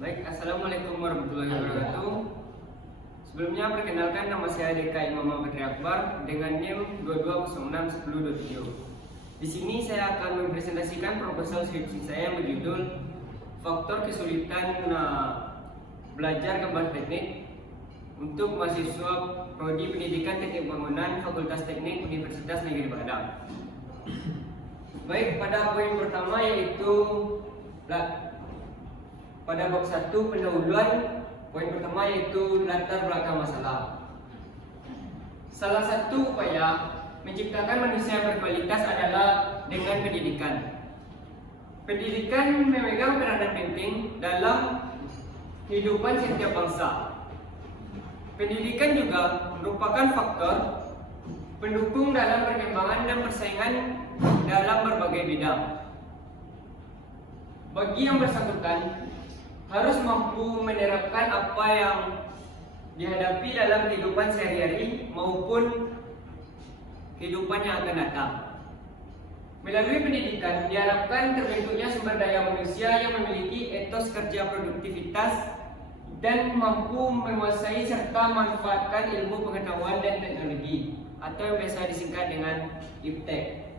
Baik, Assalamualaikum warahmatullahi wabarakatuh. Sebelumnya perkenalkan, nama saya DK Imam Badri Akbar dengan NIM 22061027. Di sini saya akan mempresentasikan proposal skripsi saya yang berjudul Faktor Kesulitan Belajar Gambar Teknik untuk mahasiswa Prodi Pendidikan Teknik Bangunan Fakultas Teknik Universitas Negeri Padang. Baik, pada poin pertama yaitu pada bab 1 pendahuluan, poin pertama yaitu latar belakang masalah. Salah satu upaya menciptakan manusia yang berkualitas adalah dengan pendidikan. Pendidikan memegang peranan penting dalam kehidupan setiap bangsa. Pendidikan juga merupakan faktor pendukung dalam perkembangan dan persaingan dalam berbagai bidang. Bagi yang bersangkutan harus mampu menerapkan apa yang dihadapi dalam kehidupan sehari-hari maupun kehidupan yang akan datang. Melalui pendidikan diharapkan terbentuknya sumber daya manusia yang memiliki etos kerja produktivitas dan mampu menguasai serta memanfaatkan ilmu pengetahuan dan teknologi atau yang biasa disingkat dengan IPTEK.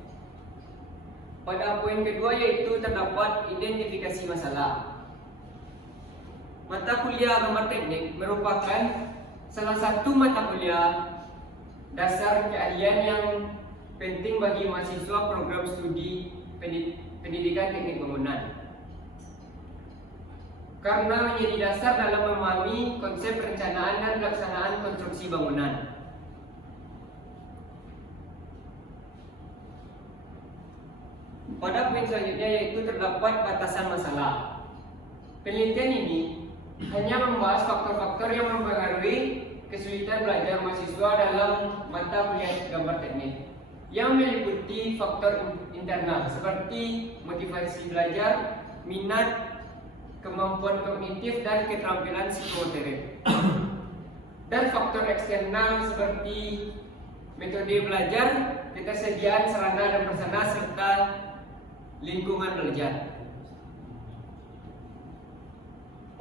Pada poin kedua yaitu terdapat identifikasi masalah. Mata kuliah gambar teknik merupakan salah satu mata kuliah dasar keahlian yang penting bagi mahasiswa program studi pendidikan teknik bangunan. Karena menjadi dasar dalam memahami konsep perencanaan dan pelaksanaan konstruksi bangunan. Pada poin selanjutnya yaitu terdapat batasan masalah. Penelitian ini hanya membahas faktor-faktor yang mempengaruhi kesulitan belajar mahasiswa dalam mata kuliah gambar teknik, yang meliputi faktor internal seperti motivasi belajar, minat, kemampuan kognitif dan keterampilan psikomotorik, dan faktor eksternal seperti metode belajar, ketersediaan sarana dan prasarana serta lingkungan belajar.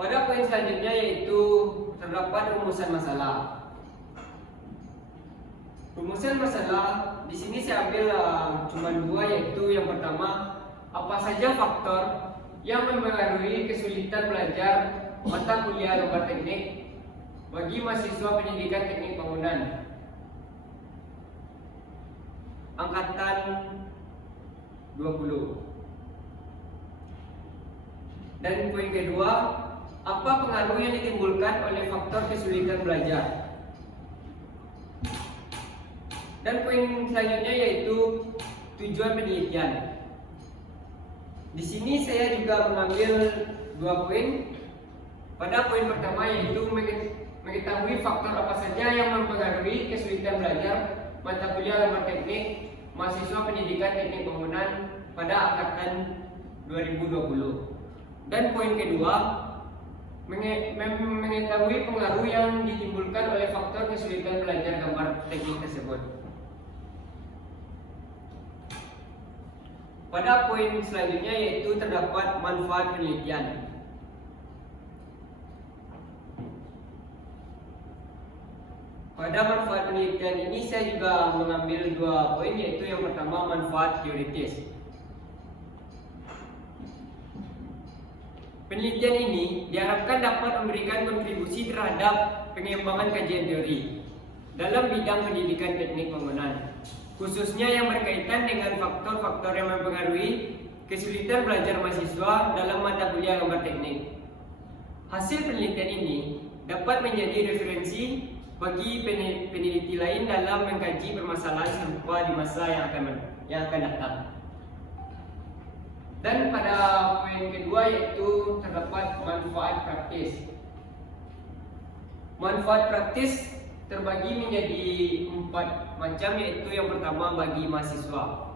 Pada poin selanjutnya yaitu terdapat rumusan masalah. Rumusan masalah di sini saya ambil cuma dua, yaitu yang pertama, apa saja faktor yang mempengaruhi kesulitan belajar mata kuliah gambar teknik bagi mahasiswa pendidikan teknik bangunan angkatan 20. Dan poin kedua, apa pengaruh yang ditimbulkan oleh faktor kesulitan belajar. Dan poin selanjutnya yaitu tujuan penelitian. Di sini saya juga mengambil dua poin. Pada poin pertama yaitu mengetahui faktor apa saja yang mempengaruhi kesulitan belajar mata kuliah gambar teknik mahasiswa pendidikan teknik bangunan pada angkatan 2020. Dan poin kedua, mengetahui pengaruh yang ditimbulkan oleh faktor kesulitan belajar gambar teknik tersebut. Pada poin selanjutnya yaitu terdapat manfaat penelitian. Pada manfaat penelitian ini saya juga mengambil dua poin, yaitu yang pertama manfaat teoritis. Penelitian ini diharapkan dapat memberikan kontribusi terhadap pengembangan kajian teori dalam bidang pendidikan teknik bangunan, khususnya yang berkaitan dengan faktor-faktor yang mempengaruhi kesulitan belajar mahasiswa dalam mata kuliah gambar teknik. Hasil penelitian ini dapat menjadi referensi bagi peneliti lain dalam mengkaji permasalahan serupa di masa yang akan datang. Dan pada poin kedua yaitu terdapat manfaat praktis. Manfaat praktis terbagi menjadi 4 macam, yaitu yang pertama bagi mahasiswa.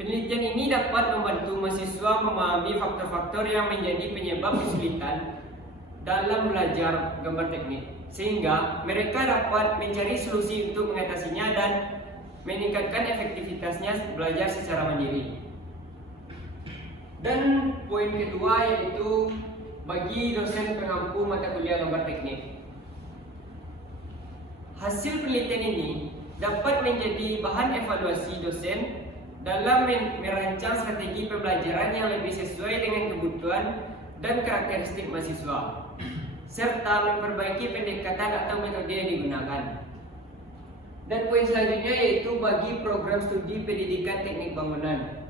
Penelitian ini dapat membantu mahasiswa memahami faktor-faktor yang menjadi penyebab kesulitan dalam belajar gambar teknik, sehingga mereka dapat mencari solusi untuk mengatasinya dan meningkatkan efektivitasnya belajar secara mandiri. Dan poin kedua yaitu bagi dosen pengampu mata kuliah gambar teknik. Hasil penelitian ini dapat menjadi bahan evaluasi dosen dalam merancang strategi pembelajaran yang lebih sesuai dengan kebutuhan dan karakteristik mahasiswa, serta memperbaiki pendekatan atau metode yang digunakan. Dan poin selanjutnya yaitu bagi program studi pendidikan teknik bangunan.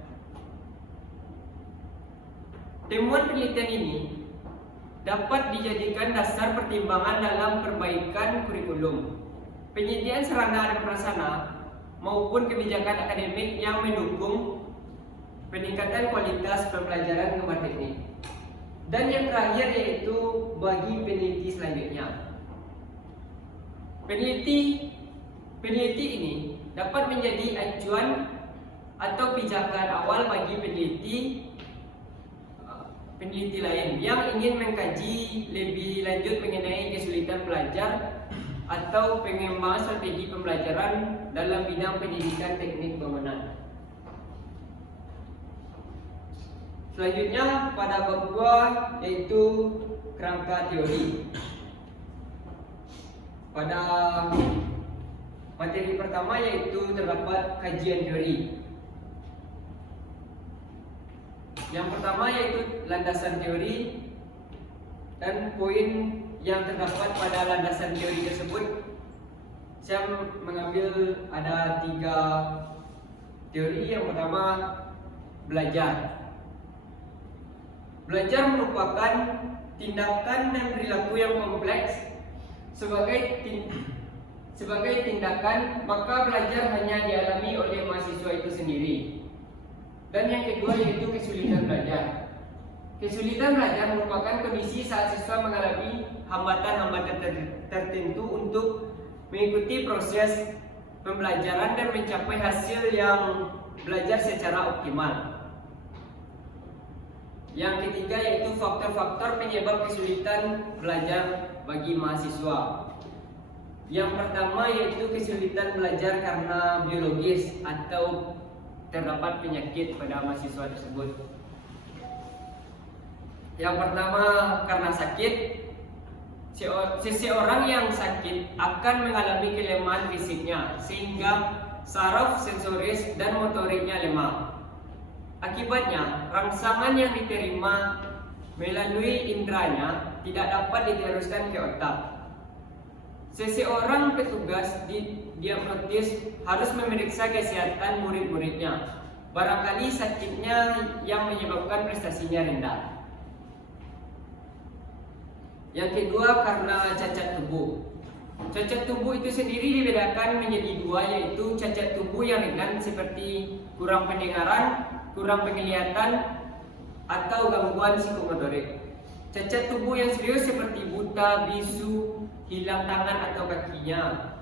Temuan penelitian ini dapat dijadikan dasar pertimbangan dalam perbaikan kurikulum, penyediaan sarana dan prasarana, maupun kebijakan akademik yang mendukung peningkatan kualitas pembelajaran gambar teknik. Dan yang terakhir yaitu bagi peneliti selanjutnya. Peneliti ini dapat menjadi acuan atau pijakan awal bagi peneliti lain yang ingin mengkaji lebih lanjut mengenai kesulitan pelajar atau pengembangan strategi pembelajaran dalam bidang pendidikan teknik bangunan. Selanjutnya pada bab 2 yaitu kerangka teori. Pada materi pertama yaitu terdapat kajian teori. Yang pertama yaitu landasan teori, dan poin yang terdapat pada landasan teori tersebut saya mengambil ada 3 teori. Yang pertama, belajar. Belajar merupakan tindakan dan perilaku yang kompleks. Sebagai tindakan, maka belajar hanya dialami oleh mahasiswa itu sendiri. Dan yang kedua yaitu kesulitan belajar. Kesulitan belajar merupakan kondisi saat siswa mengalami hambatan-hambatan tertentu untuk mengikuti proses pembelajaran dan mencapai hasil yang belajar secara optimal. Yang ketiga yaitu faktor-faktor penyebab kesulitan belajar bagi mahasiswa. Yang pertama yaitu kesulitan belajar karena biologis atau terdapat penyakit pada mahasiswa tersebut. Yang pertama karena sakit. Seseorang yang sakit akan mengalami kelemahan fisiknya sehingga saraf sensoris dan motoriknya lemah. Akibatnya, rangsangan yang diterima melalui indranya tidak dapat diteruskan ke otak. Seseorang petugas diagnotis harus memeriksa kesehatan murid-muridnya. Barangkali sakitnya yang menyebabkan prestasinya rendah. Yang kedua karena cacat tubuh. Cacat tubuh itu sendiri dibedakan menjadi 2, yaitu cacat tubuh yang ringan seperti kurang pendengaran, kurang penglihatan, atau gangguan psikomotorik. Cacat tubuh yang serius seperti buta, bisu, hilang tangan atau kakinya.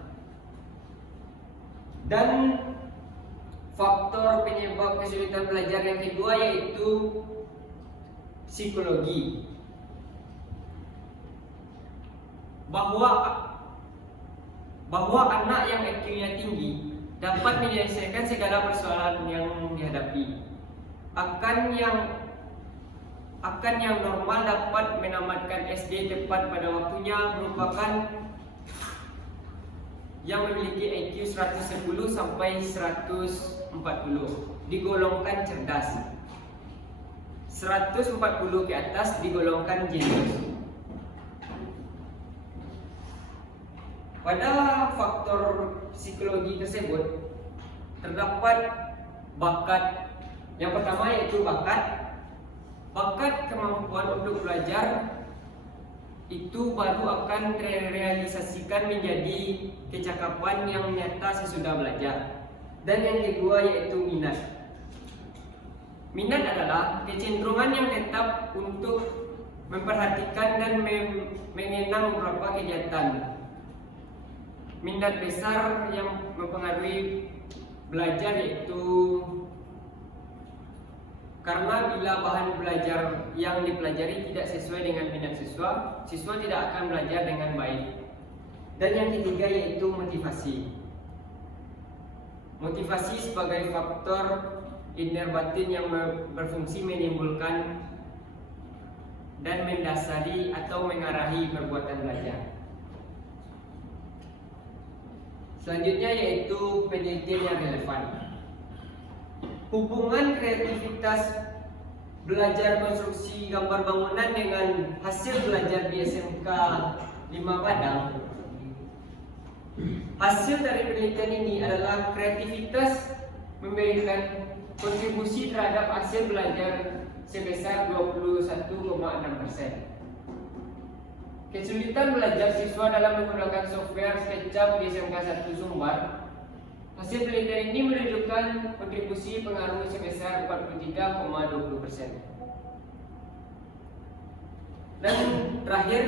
Dan faktor penyebab kesulitan belajar yang kedua yaitu psikologi. Bahwa anak yang IQ-nya tinggi dapat menyelesaikan segala persoalan yang dihadapi. Akan yang normal dapat menamatkan SD tepat pada waktunya merupakan yang memiliki IQ 110 sampai 140 digolongkan cerdas. 140 ke atas digolongkan jenius. Pada faktor psikologi tersebut terdapat bakat. Yang pertama yaitu bakat. Bakat kemampuan untuk belajar itu baru akan terrealisasikan menjadi kecakapan yang nyata sesudah belajar. Dan yang kedua yaitu minat. Minat adalah kecenderungan yang tetap untuk memperhatikan dan mengenang beberapa kegiatan. Minat besar yang mempengaruhi belajar yaitu karena bila bahan belajar yang dipelajari tidak sesuai dengan minat siswa tidak akan belajar dengan baik. Dan yang ketiga yaitu motivasi. Motivasi sebagai faktor inner batin yang berfungsi menimbulkan dan mendasari atau mengarahi perbuatan belajar. Selanjutnya yaitu penelitian yang relevan. Hubungan kreativitas belajar konstruksi gambar bangunan dengan hasil belajar di SMK 5 Padang. Hasil dari penelitian ini adalah kreativitas memberikan kontribusi terhadap hasil belajar sebesar 21,6%. Kesulitan belajar siswa dalam menggunakan software SketchUp di SMK 1 Sumbar. Hasil penelitian ini menunjukkan kontribusi pengaruh sebesar 43,20%. Dan terakhir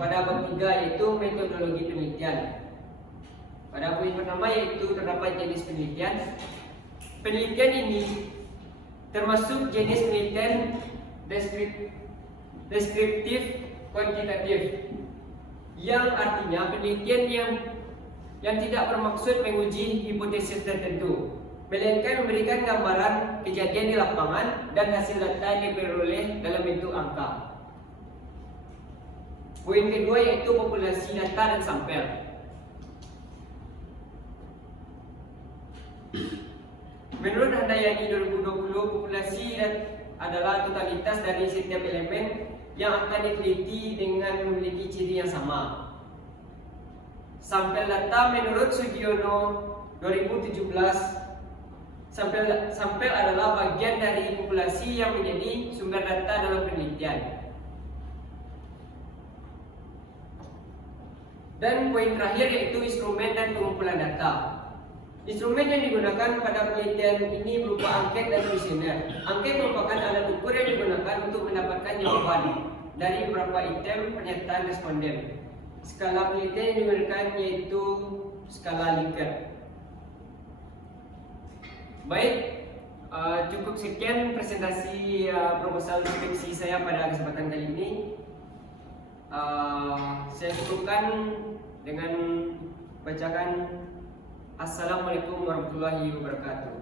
pada bab 3 yaitu metodologi penelitian. Pada poin pertama yaitu terdapat jenis penelitian. Penelitian ini termasuk jenis penelitian deskriptif kuantitatif, yang artinya penelitian yang tidak bermaksud menguji hipotesis tertentu, melainkan memberikan gambaran kejadian di lapangan dan hasil data yang diperoleh dalam bentuk angka. Poin kedua yaitu populasi data dan sampel. Menurut Handayani 2020, populasi adalah totalitas dari setiap elemen yang akan diteliti dengan memiliki ciri yang sama. Sampel data menurut Sugiono 2017, sampel adalah bagian dari populasi yang menjadi sumber data dalam penelitian. Dan poin terakhir yaitu instrumen dan pengumpulan data. Instrumen yang digunakan pada penelitian ini berupa angket dan kuesioner. Angket merupakan alat ukur yang digunakan untuk mendapatkan jawaban dari beberapa item pernyataan responden. Skala penelitian yang digunakan yaitu skala Likert. Baik, cukup sekian presentasi proposal skripsi saya pada kesempatan kali ini. Saya cukupkan dengan bacakan Assalamualaikum warahmatullahi wabarakatuh.